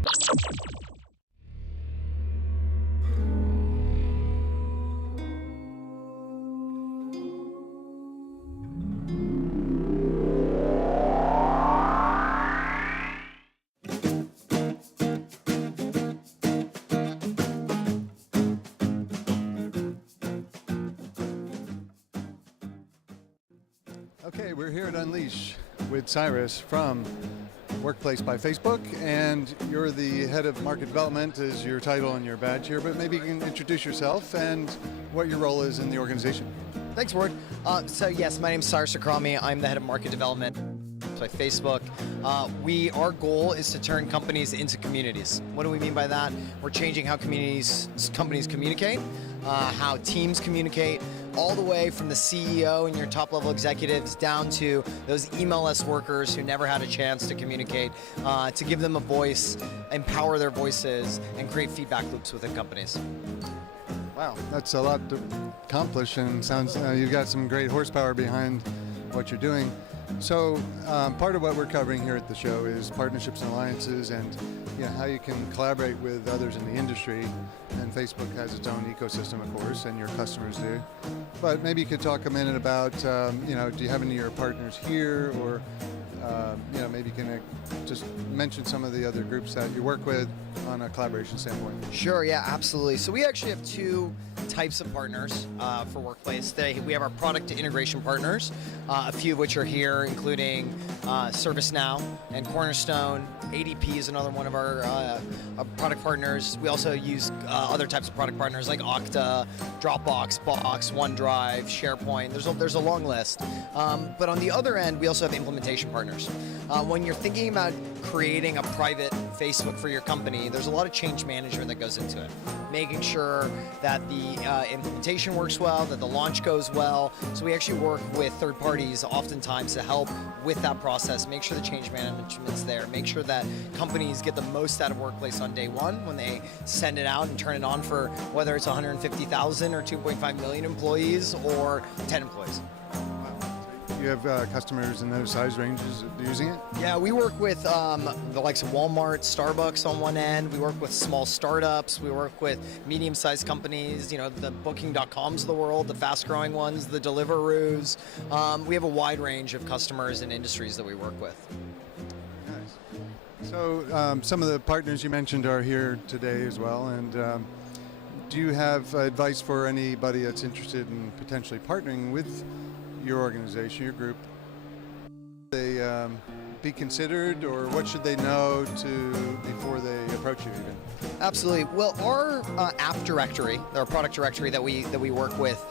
Okay, we're here at Unleash with Cyrus from Workplace by Facebook, and you're the head of market development is your title and your badge here, but maybe you can introduce yourself and what your role is in the organization. Thanks, Ward. So yes, my name is Cyrus Akrami. I'm the head of market development by Facebook. Our goal is to turn companies into communities. What do we mean by that? We're changing how companies communicate, how teams communicate, all the way from the CEO and your top level executives down to those email-less workers who never had a chance to communicate, to give them a voice, empower their voices, and create feedback loops within companies. Wow, that's a lot to accomplish, and sounds you've got some great horsepower behind what you're doing. So part of what we're covering here at the show is partnerships and alliances, and how you can collaborate with others in the industry. And Facebook has its own ecosystem, of course, and your customers do. But maybe you could talk a minute about, do you have any of your partners here, or maybe you can just mention some of the other groups that you work with on a collaboration standpoint. Sure, yeah, absolutely. So we actually have two types of partners for Workplace. We have our product integration partners, a few of which are here, including ServiceNow and Cornerstone. ADP is another one of our product partners. We also use other types of product partners like Okta, Dropbox, Box, OneDrive, SharePoint. There's a long list. But on the other end, we also have implementation partners. When you're thinking about creating a private Facebook for your company, there's a lot of change management that goes into it. Making sure that the implementation works well, that the launch goes well. So we actually work with third parties oftentimes to help with that process, make sure the change management's there, make sure that companies get the most out of Workplace on day one when they send it out and turn it on for whether it's 150,000 or 2.5 million employees or 10 employees. You have customers in those size ranges using it? Yeah, we work with the likes of Walmart, Starbucks on one end. We work with small startups. We work with medium-sized companies, the Booking.coms of the world, the fast-growing ones, the Deliveroos. We have a wide range of customers and industries that we work with. Nice. So some of the partners you mentioned are here today as well. And do you have advice for anybody that's interested in potentially partnering with your organization, your group? They be considered, or what should they know before they approach you even? Absolutely. Well, our app directory, our product directory that we work with,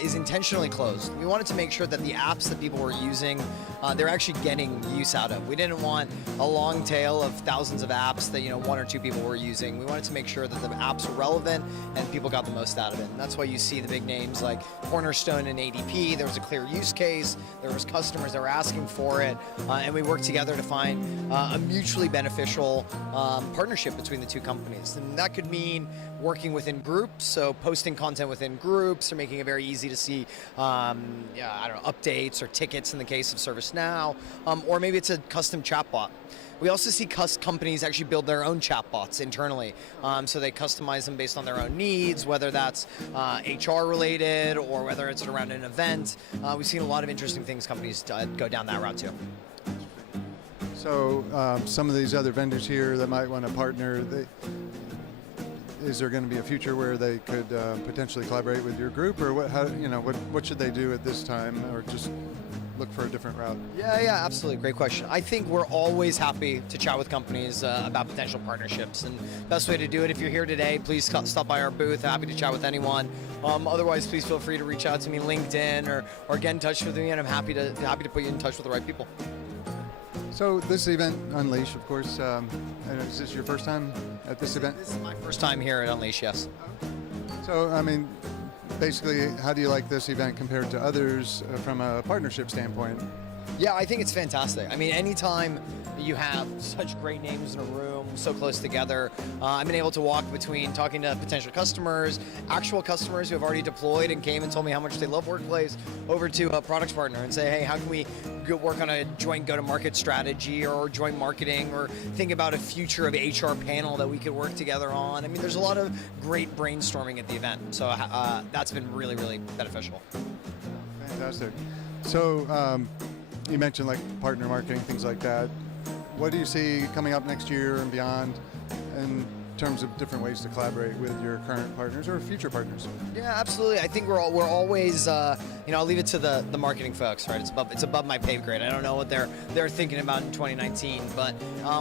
is intentionally closed. We wanted to make sure that the apps that people were using, they're actually getting use out of. We didn't want a long tail of thousands of apps that one or two people were using. We wanted to make sure that the apps were relevant and people got the most out of it. And that's why you see the big names like Cornerstone and ADP. There was a clear use case. There was customers that were asking for it, and we worked together to find a mutually beneficial partnership between the two companies. And that could mean working within groups, so posting content within groups, or making it very easy to see, updates or tickets in the case of ServiceNow, or maybe it's a custom chatbot. We also see companies actually build their own chatbots internally, so they customize them based on their own needs, whether that's HR related or whether it's around an event. We've seen a lot of interesting things companies go down that route too. So some of these other vendors here that might want to partner, is there going to be a future where they could potentially collaborate with your group, or what should they do at this time, or just look for a different route? Yeah, absolutely. Great question. I think we're always happy to chat with companies about potential partnerships, and best way to do it, if you're here today, please stop by our booth. Happy to chat with anyone. Otherwise, please feel free to reach out to me, LinkedIn, or get in touch with me, and I'm happy to put you in touch with the right people. So this event, Unleash, of course, is this your first time at this event? This is my first time here at Unleash, yes. So, basically, how do you like this event compared to others from a partnership standpoint? Yeah, I think it's fantastic. Anytime you have such great names in a room, so close together. I've been able to walk between talking to potential customers, actual customers who have already deployed and came and told me how much they love Workplace, over to a products partner and say, hey, how can we work on a joint go-to-market strategy or joint marketing, or think about a future of HR panel that we could work together on. I mean, there's a lot of great brainstorming at the event, so that's been really, really beneficial. Fantastic. So you mentioned like partner marketing, things like that. What do you see coming up next year and beyond in terms of different ways to collaborate with your current partners or future partners? Yeah, absolutely. I think we're always, I'll leave it to the marketing folks, right? It's above my pay grade. I don't know what they're thinking about in 2019, but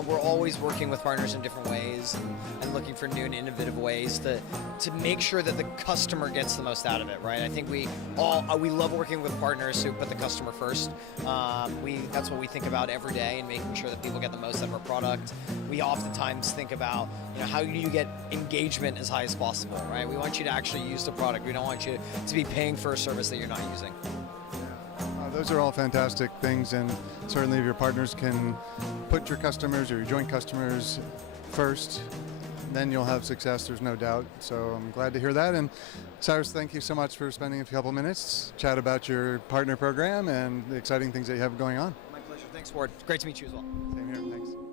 we're always working with partners in different ways and looking for new and innovative ways to make sure that the customer gets the most out of it, right? I think we love working with partners who put the customer first. That's what we think about every day, and making sure that people get the most out of our product. We oftentimes think about, how do you get engagement as high as possible, right? We want you to actually use the product. We don't want you to be paying for a service that you're not using. Those are all fantastic things, and certainly if your partners can put your customers or your joint customers first, then you'll have success, there's no doubt. So I'm glad to hear that. And Cyrus, thank you so much for spending a couple minutes to chat about your partner program and the exciting things that you have going on. My pleasure. Thanks, Ward. Great to meet you as well. Same here. Thanks.